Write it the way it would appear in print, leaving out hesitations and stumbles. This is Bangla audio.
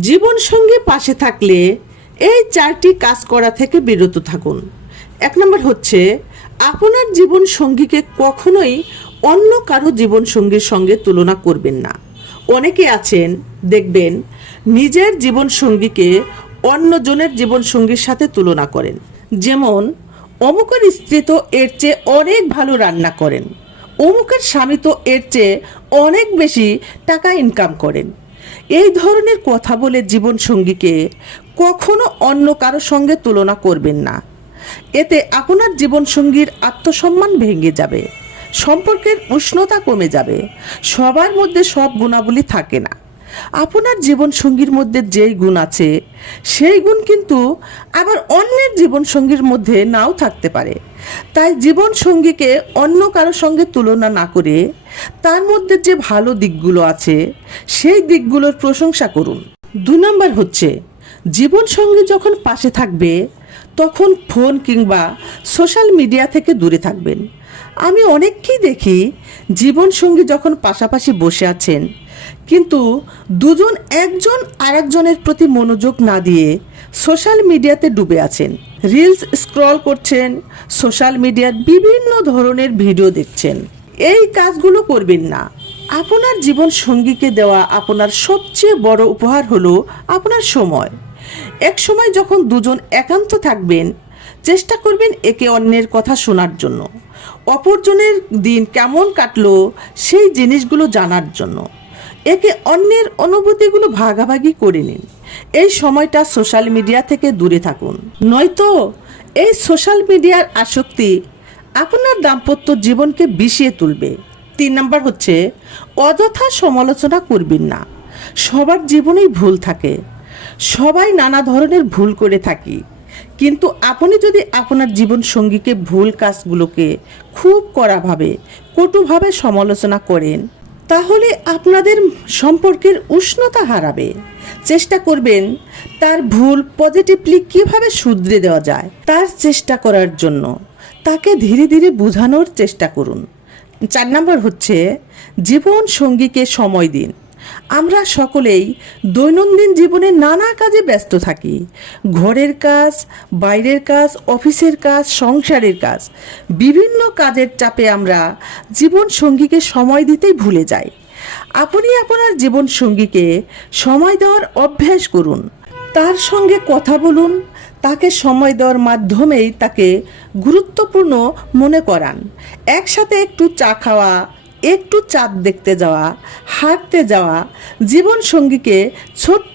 জীবন সঙ্গী পাশে থাকলে এই 4টি কাজ করা থেকে বিরত থাকুন। 1 নম্বর হচ্ছে আপনার জীবন সঙ্গীকে কখনোই অন্য কারো জীবন সঙ্গীর সঙ্গে তুলনা করবেন না। অনেকে আছেন দেখবেন নিজের জীবন সঙ্গীকে অন্যজনের জীবন সঙ্গীর সাথে তুলনা করেন। যেমন অমুকের স্ত্রী তো এর চেয়ে অনেক ভালো রান্না করেন, অমুকের স্বামী তো এর চেয়ে অনেক বেশি টাকা ইনকাম করেন। এই ধরনের কথা বলে জীবন সঙ্গীকে কখনো অন্য কারো সঙ্গে তুলনা করবেন না। এতে আপনার জীবন সঙ্গীর আত্মসম্মান ভেঙে যাবে, সম্পর্কের উষ্ণতা কমে যাবে। সবার মধ্যে সব গুণাবলী থাকে না। আপনার জীবন সঙ্গীর মধ্যে যেই গুণ আছে সেই গুণ কিন্তু আবার অন্যের জীবন সঙ্গীর মধ্যে নাও থাকতে পারে। তাই জীবন সঙ্গীকে অন্য কারোর সঙ্গে তুলনা না করে তার মধ্যে যে ভালো দিকগুলো আছে সেই দিকগুলোর প্রশংসা করুন। 2 নম্বর হচ্ছে জীবন সঙ্গী যখন পাশে থাকবে তখন ফোন কিংবা সোশ্যাল মিডিয়া থেকে দূরে থাকবেন। আমি অনেককেই দেখি জীবন সঙ্গী যখন পাশাপাশি বসে আছেন কিন্তু দুজন একজন আরেকজনের প্রতি মনোযোগ না দিয়ে সোশ্যাল মিডিয়াতে ডুবে আছেন, রিলস স্ক্রল করছেন, সোশ্যাল মিডিয়ার বিভিন্ন ধরনের ভিডিও দেখছেন। এই কাজগুলো করবেন না। আপনার জীবন সঙ্গীকে দেওয়া আপনার সবচেয়ে বড় উপহার হলো আপনার সময়। এক সময় যখন দুজন একান্ত থাকবেন চেষ্টা করবেন একে অন্যের কথা শোনার জন্য, অপরজনের দিন কেমন কাটলো সেই জিনিসগুলো জানার জন্য। একে অন্যের অনুভূতিগুলো ভাগাভাগি করে নিন। এই সময়টা সোশ্যাল মিডিয়া থেকে দূরে থাকুন, নয়তো এই সোশ্যাল মিডিয়ার আসক্তি আপনার দাম্পত্য জীবনকে বিষিয়ে তুলবে। 3 নম্বর হচ্ছে অযথা সমালোচনা করবেন না। সবার জীবনেই ভুল থাকে, সবাই নানা ধরনের ভুল করে থাকি, কিন্তু আপনি যদি আপনার জীবন সঙ্গীকে ভুল কাজগুলোকে খুব কড়াভাবে কটুভাবে সমালোচনা করেন তাহলে আপনাদের সম্পর্কের উষ্ণতা হারাবে। চেষ্টা করবেন তার ভুল পজিটিভলি কিভাবে শুধরে দেওয়া যায় তার চেষ্টা করার জন্য তাকে ধীরে ধীরে বোঝানোর চেষ্টা করুন। 4 নম্বর হচ্ছে জীবন সঙ্গীকে সময় দিন। আমরা সকলেই দৈনন্দিন জীবনে নানা কাজে ব্যস্ত থাকি। ঘরের কাজ, বাইরের কাজ, অফিসের কাজ, সংসারের কাজ, বিভিন্ন কাজের চাপে আমরা জীবন সঙ্গীকে সময় দিতেই ভুলে যাই। আপনি আপনার জীবন সঙ্গীকে সময় দেওয়ার অভ্যাস করুন, তার সঙ্গে কথা বলুন, তাকে সময় দেওয়ার মাধ্যমেই তাকে গুরুত্বপূর্ণ মনে করান। একসাথে একটু চা খাওয়া, একটু চাঁদ দেখতে যাওয়া, হাঁটতে যাওয়া, জীবন সঙ্গীকে ছোট্ট